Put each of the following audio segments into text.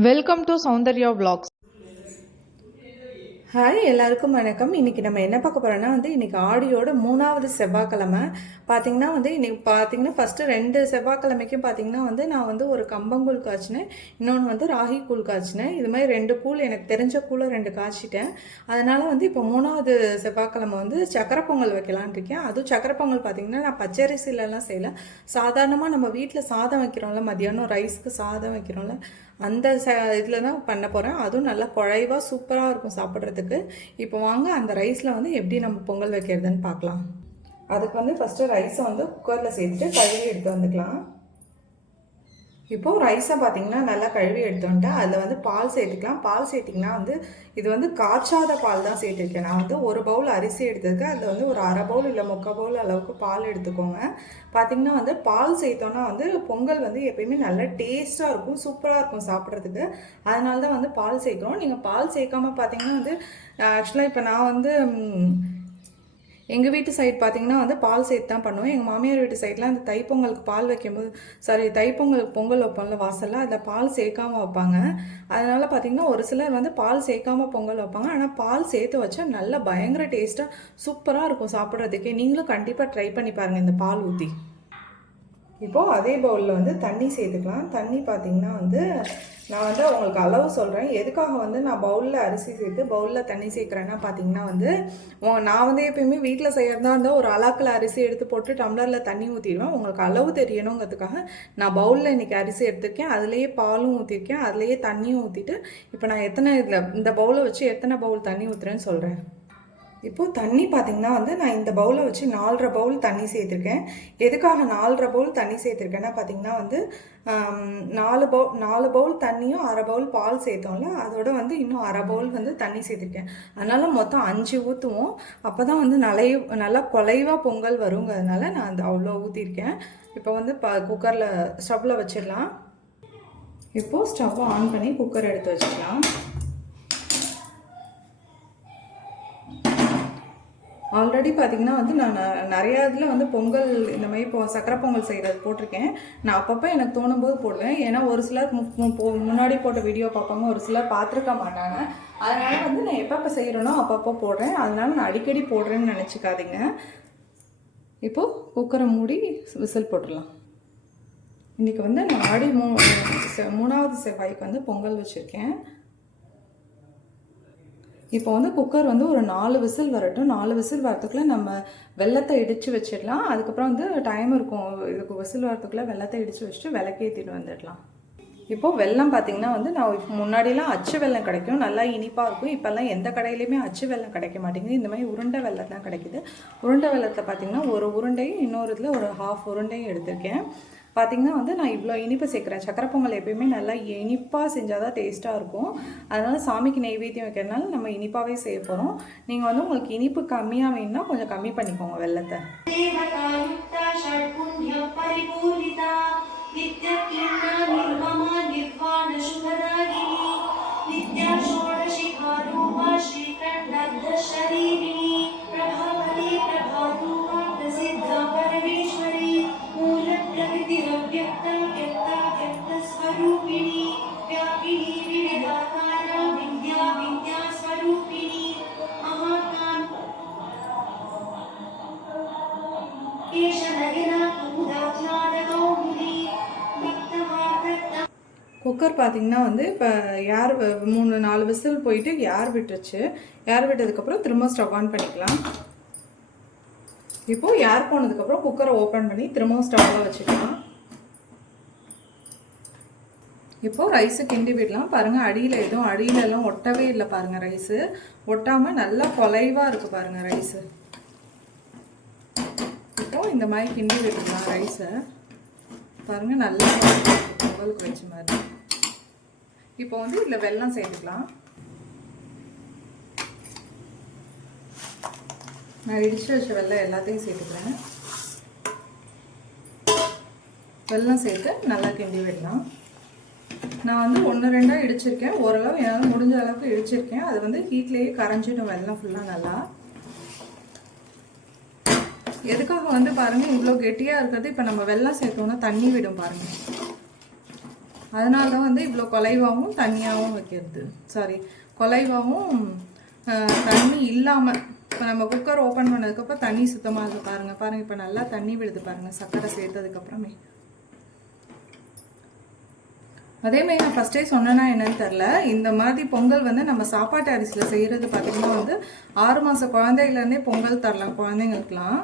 Welcome to Soundarya vlogs. Hi எல்லாருக்கும் வணக்கம். இன்றைக்கி நம்ம என்ன பார்க்க போகிறோன்னா இன்றைக்கி ஆடியோட 3வது செவ்வாய்க்கிழமை. இன்றைக்கி பார்த்தீங்கன்னா ஃபஸ்ட்டு 2 செவ்வாய்க்கிழமைக்கும் பார்த்தீங்கன்னா நான் ஒரு கம்பங்கூழ் காய்ச்சினேன், இன்னொன்று ராகி கூழ் காய்ச்சினேன். இது மாதிரி 2 கூழ் எனக்கு தெரிஞ்ச கூழை 2 காய்ச்சிட்டேன். அதனால் இப்போ 3வது செவ்வாய்க்கிழமை சக்கரை பொங்கல் வைக்கலான் இருக்கேன். அதுவும் சக்கரை பொங்கல் பார்த்தீங்கன்னா நான் பச்சரிசிலலாம் செய்யலை, சாதாரணமாக நம்ம வீட்டில் சாதம் வைக்கிறோம்ல, மதியானம் ரைஸ்க்கு சாதம் வைக்கிறோம்ல, அந்த இதில் தான் பண்ண போகிறேன். அதுவும் நல்லா குழைவாக சூப்பராக இருக்கும் சாப்பிட்றதுக்கு. இப்போ வாங்க அந்த ரைஸில் எப்படி நம்ம பொங்கல் வைக்கிறதுன்னு பார்க்கலாம். அதுக்கு ஃபஸ்ட்டு ரைஸை குக்கரில் சேர்த்துட்டு கழுவி எடுத்து வந்துக்கலாம். இப்போது ரைஸை பார்த்திங்கன்னா நல்லா கழுவி எடுத்து வந்துட்டேன். அதில் பால் சேர்த்துக்கலாம். பால் சேர்த்திங்கன்னா இது காய்ச்சாத பால் தான் சேர்த்துருக்கேன். நான் 1 பவுல் அரிசி எடுத்துருக்கேன். அதில் ஒரு அரை பவுல் இல்லை 3/4 பவுல் அளவுக்கு பால் எடுத்துக்கோங்க. பார்த்திங்கன்னா பால் சேர்த்தோன்னா பொங்கல் எப்பயுமே நல்லா டேஸ்ட்டாக இருக்கும், சூப்பராக இருக்கும் சாப்பிட்றதுக்கு. அதனால தான் பால் சேர்க்குறோம். நீங்கள் பால் சேர்க்காமல் பார்த்திங்கன்னா ஆக்சுவலாக இப்போ நான் எங்கள் வீட்டு சைடு பார்த்திங்கன்னா பால் சேர்த்து தான் பண்ணுவோம். எங்கள் மாமியார் வீட்டு சைட்லாம் அந்த தைப்பொங்கலுக்கு பால் வைக்கும்போது தைப்பொங்கலுக்கு பொங்கல் வைப்போம்ல வாசலில், அதில் பால் சேர்க்காமல் வைப்பாங்க. அதனால் பார்த்திங்கன்னா ஒரு சிலர் பால் சேர்க்காமல் பொங்கல் வைப்பாங்க. ஆனால் பால் சேர்த்து வச்சா நல்லா பயங்கர டேஸ்ட்டாக சூப்பராக இருக்கும் சாப்பிட்றதுக்கே. நீங்களும் கண்டிப்பாக ட்ரை பண்ணி பாருங்கள் இந்த பால் ஊற்றி. இப்போது அதே பவுலில் தண்ணி சேர்த்துக்கலாம். தண்ணி பார்த்திங்கன்னா நான் உங்களுக்கு அளவு சொல்கிறேன். எதுக்காக நான் பவுலில் அரிசி சேர்த்து பவுலில் தண்ணி சேர்க்குறேன்னா பார்த்திங்கன்னா நான் எப்பயுமே வீட்டில் செய்கிறதா இருந்தால் ஒரு அலாக்கில் அரிசி எடுத்து போட்டு டம்ளரில் தண்ணி ஊற்றிடுவேன். உங்களுக்கு அளவு தெரியணுங்கிறதுக்காக நான் பவுலில் இன்றைக்கி அரிசி எடுத்துருக்கேன், அதுலேயே பாலும் ஊற்றிருக்கேன், அதுலேயே தண்ணியும் ஊற்றிட்டு இப்போ நான் இந்த பவுலை வச்சு எத்தனை பவுல் தண்ணி ஊற்றுறேன்னு சொல்கிறேன். இப்போது தண்ணி பார்த்திங்கன்னா நான் இந்த பவுலை வச்சு 4.5 பவுல் தண்ணி சேர்த்துருக்கேன். எதுக்காக 4.5 பவுல் தண்ணி சேர்த்துருக்கேன்னா பார்த்திங்கன்னா 4 பவுல் தண்ணியும் அரை பவுல் பால் சேர்த்தோம்ல, அதோட இன்னும் அரை பவுல் தண்ணி சேர்த்துருக்கேன். அதனால் மொத்தம் 5 ஊற்றுவோம். அப்போ தான் நல்லா குலைவாக பொங்கல் வருங்கிறதுனால நான் அவ்வளோ ஊற்றிருக்கேன். இப்போ குக்கரில் ஸ்டவ்வில் வச்சிடலாம். இப்போது ஸ்டவ்வை ஆன் பண்ணி குக்கர் எடுத்து வச்சுக்கலாம். ஆல்ரெடி பார்த்திங்கன்னா நான் நிறையா இதில் பொங்கல் இந்த மாதிரி சக்கரை பொங்கல் செய்கிறது போட்டிருக்கேன். நான் அப்பப்போ எனக்கு தோணும்போது போடுவேன். ஏன்னா ஒரு சிலர் முன்னாடி போட்ட வீடியோ பார்ப்பாங்க, ஒரு சிலர் பார்த்துருக்க மாட்டாங்க. அதனால் நான் எப்பப்போ செய்கிறேனோ அப்பப்போ போடுறேன். அதனால் நான் அடிக்கடி போடுறேன்னு நினச்சிக்காதீங்க. இப்போது குக்கரை மூடி விசில் போட்டுடலாம். இன்றைக்கி நான் ஆடி 3வது செவ்வாய்க்கு பொங்கல் வச்சுருக்கேன். இப்போ குக்கர் ஒரு 4 விசில் வரட்டும். 4 விசில் வரத்துக்குள்ளே நம்ம வெல்லத்தை இடித்து வச்சிடலாம். அதுக்கப்புறம் டைம் இருக்கும், இதுக்கு விசில் வரத்துக்குள்ளே வெல்லத்தை இடித்து வச்சுட்டு விளக்கேற்றிட்டு வந்துடலாம். இப்போது வெல்லம் பார்த்திங்கன்னா நான் இப்போ முன்னாடிலாம் அச்சு வெல்லம் கிடைக்கும், நல்லா இனிப்பாக இருக்கும். இப்போல்லாம் எந்த கடையிலையுமே அச்சு வெல்லம் கிடைக்க மாட்டேங்குது. இந்த மாதிரி உருண்டை வெல்லம் தான் கிடைக்குது. உருண்டை வெல்லத்தை பார்த்திங்கன்னா ஒரு உருண்டையும் இன்னொரு இதில் ஒரு 1/2 உருண்டையும் எடுத்திருக்கேன். பார்த்திங்கன்னா நான் இவ்வளோ இனிப்பு சேர்க்குறேன். சக்கரை பொங்கல் எப்பயுமே நல்லா இனிப்பாக செஞ்சால் தான் டேஸ்ட்டாக இருக்கும். அதனால் சாமிக்கு நெய்வேத்தியம் வைக்கிறதுனால நம்ம இனிப்பாகவே செய்ய போகிறோம். நீங்கள் உங்களுக்கு இனிப்பு கம்மியாக வேணும்னா கொஞ்சம் கம்மி பண்ணிக்கோங்க வெல்லத்தை. குக்கர் பார்த்திங்கன்னா இப்போ ஏர் 3-4 விசில் போயிட்டு ஏர் விட்டுருச்சு. ஏர் விட்டதுக்கப்புறம் திரும்ப ஸ்டவ் ஆன் பண்ணிக்கலாம். இப்போது ஏர் போனதுக்கப்புறம் குக்கரை ஓப்பன் பண்ணி திரும்பவும் ஸ்டவ்வில் வச்சுக்கலாம். இப்போது ரைஸு கிண்டி விடலாம். பாருங்கள் அடியிலெல்லாம் ஒட்டவே இல்லை. பாருங்கள் ரைஸு ஒட்டாமல் நல்லா குலைவாக இருக்குது பாருங்கள் ரைஸு. இப்போது இந்த மாதிரி கிண்டி விடலாம் ரைஸை. பாருங்கள் நல்லா பொங்கலுக்கு வச்ச மாதிரி. இப்போ இதில் வெல்லம் சேர்த்துக்கலாம். நான் இடிச்சு வச்ச வெல்லம் எல்லாத்தையும் சேர்த்துக்கிறேன். வெல்லம் சேர்த்து நல்லா கிண்டி விடலாம். நான் 1-2 இடிச்சிருக்கேன். ஓரளவு என்னால் முடிஞ்ச அளவுக்கு இடிச்சிருக்கேன். அது ஹீட்லேயே கரைஞ்சிடும் வெல்லம் ஃபுல்லாக நல்லா. எதுக்காக பாருங்கள் இவ்வளோ கெட்டியாக இருக்கிறது, இப்போ நம்ம வெல்லம் சேர்த்தோம்னா தண்ணி விடும் பாருங்கள். அதனால தான் வந்து இவ்வளோ குலைவாகவும் தண்ணியாகவும் வைக்கிறது. குலைவாகவும் தண்ணி இல்லாமல். இப்போ நம்ம குக்கர் ஓப்பன் பண்ணதுக்கப்புறம் தண்ணி சுத்தமாக இருக்குது பாருங்கள். இப்போ நல்லா தண்ணி விழுது பாருங்கள் சர்க்கரை சேர்த்ததுக்கப்புறமே. அதேமாதிரி நான் ஃபஸ்ட்டே சொன்னேன்னா என்னன்னு தெரில, இந்த மாதிரி பொங்கல் வந்து நம்ம சாப்பாட்டு அரிசியில் செய்கிறது பார்த்திங்கன்னா வந்து 6 மாத குழந்தையிலேருந்தே பொங்கல் தரலாம் குழந்தைங்களுக்குலாம்.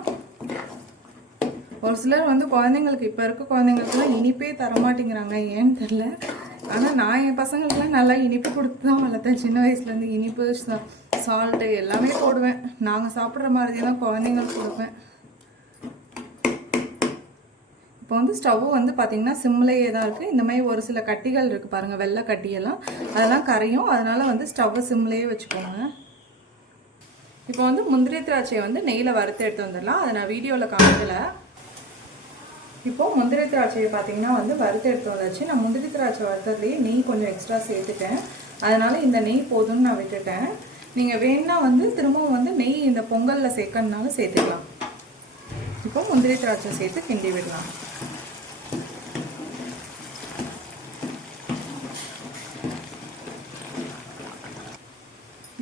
ஒரு சிலர் வந்து குழந்தைங்களுக்கு இப்போ இருக்க குழந்தைங்களுக்குலாம் இனிப்பே தரமாட்டேங்கிறாங்க, ஏன்னு தெரில. ஆனால் நான் என் பசங்களுக்குலாம் நல்லா இனிப்பு கொடுத்து தான் வளர்த்தேன். சின்ன வயசுலேருந்து இனிப்பு சால்ட்டு எல்லாமே போடுவேன். நாங்கள் சாப்பிட்ற மாதிரி தான் குழந்தைங்களுக்கு கொடுப்பேன். இப்போ வந்து ஸ்டவ் வந்து பார்த்திங்கன்னா சிம்லேயே தான் இருக்குது. இந்த மாதிரி ஒரு சில கட்டிகள் இருக்குது பாருங்கள், வெள்ளை கட்டியெல்லாம் அதெல்லாம் கரையும். அதனால் வந்து ஸ்டவ்வை சிம்லேயே வச்சுக்கோங்க. இப்போ வந்து முந்திரி திராட்சையை வந்து நெய்யில் வறுத்து எடுத்து வந்துடலாம். அதை நான் வீடியோவில் காமிக்கலை. இப்போது முந்திரி திராட்சையை பார்த்திங்கன்னா வந்து வறுத்து எடுத்து வந்தாச்சு. நான் முந்திரி திராட்சை வறுத்ததுலேயே நெய் கொஞ்சம் எக்ஸ்ட்ரா சேர்த்துட்டேன். அதனால் இந்த நெய் போதும்னு நான் விட்டுட்டேன். நீங்கள் வேணுன்னா வந்து திரும்பவும் வந்து நெய் இந்த பொங்கலில் சேர்க்கணுனாலும் சேர்த்துக்கலாம். இப்போ முந்திரி திராட்சை சேர்த்து கிண்டி விடலாம்.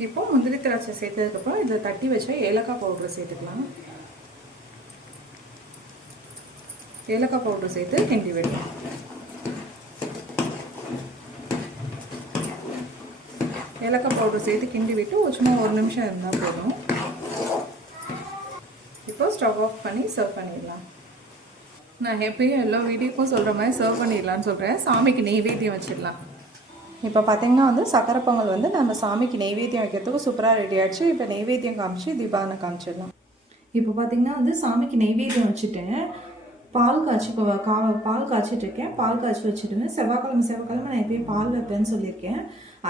இப்போ முந்திரி திராட்சை சேர்த்ததுக்கப்புறம் இதை தட்டி வச்ச ஏலக்காய் பவுடர் சேர்த்துக்கலாம். ஏலக்காய் பவுடர் சேர்த்து கிண்டி விடலாம். ஏலக்காய் பவுடர் சேர்த்து கிண்டி விட்டு சும்மா 1 நிமிஷம் இருந்தால் போதும். இப்போ ஸ்டவ் ஆஃப் பண்ணி சர்வ் பண்ணிடலாம். நான் எப்பயும் எல்லா வீடியோக்கும் சொல்கிற மாதிரி சர்வ் பண்ணிடலான்னு சொல்கிறேன். சாமிக்கு நெய்வேத்தியம் வச்சிடலாம். இப்போ பார்த்திங்கன்னா வந்து சக்கரை பொங்கல் வந்து நம்ம சாமிக்கு நெய்வேத்தியம் வைக்கிறதுக்கு சூப்பராக ரெடி ஆகிடுச்சு. இப்போ நெய்வேத்தியம் காமிச்சு தீபாவளி காமிச்சிடலாம். இப்போ பார்த்திங்கன்னா வந்து சாமிக்கு நெய்வேத்தியம் வச்சுட்டேன். பால் காய்ச்சிட்ருக்கேன். பால் காய்ச்சி வச்சுட்டுங்க. செவ்வாய்க்கிழமை நான் எப்பயும் பால் வைப்பேன்னு சொல்லியிருக்கேன்.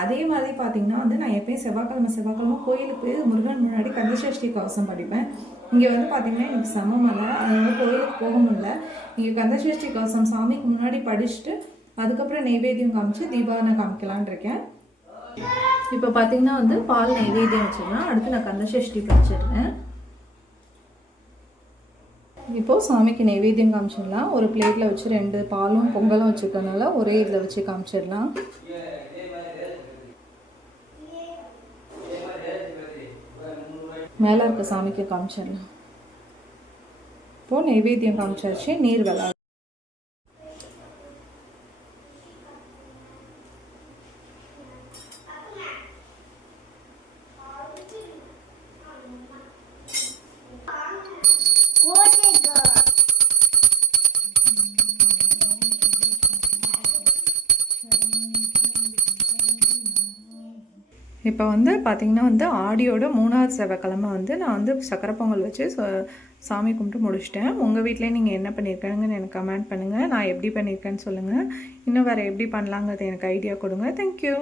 அதே மாதிரி பார்த்திங்கன்னா வந்து நான் எப்பயும் செவ்வாய்க்கிழமை கோயிலுக்கு போய் முருகன் முன்னாடி கந்தசஷ்டி கவசம் படிப்பேன். இங்கே வந்து பார்த்திங்கன்னா எனக்கு சமமல்ல, அதனால் கோயிலுக்கு போக முடியல. இங்கே கந்தசஷ்டி கவசம் சாமிக்கு முன்னாடி படிச்சுட்டு அதுக்கப்புறம் நெய்வேத்தியம் காமிச்சு தீபாவளி காமிக்கலான் இருக்கேன். இப்போ பார்த்திங்கன்னா வந்து பால் நெய்வேத்தியம் வச்சிடலாம். அடுத்து நான் கந்தசஷ்டி படிச்சிடுறேன். இப்போது சாமிக்கு நெய்வேத்தியம் காமிச்சிடலாம். ஒரு பிளேட்டில் வச்சு 2 பாலும் பொங்கலும் வச்சுருக்கனால ஒரே இதில் வச்சு காமிச்சிடலாம். மேலே இருக்க சாமிக்கு காமிச்சிடலாம். இப்போது நெய்வேத்தியம் காமிச்சாச்சு. நீர் விளாடு. இப்போ வந்து பார்த்திங்கன்னா வந்து ஆடியோட 3வது செவ்வாய்க்கிழமை வந்து நான் வந்து சக்கரை பொங்கல் வச்சு சாமி கும்பிட்டு முடிச்சிட்டேன். உங்கள் வீட்டிலே நீங்கள் என்ன பண்ணியிருக்காங்கன்னு எனக்கு கமெண்ட் பண்ணுங்கள். நான் எப்படி பண்ணியிருக்கேன்னு சொல்லுங்கள். இன்னும் வேறு எப்படி பண்ணலாங்கிறது எனக்கு ஐடியா கொடுங்க. தேங்க்யூ.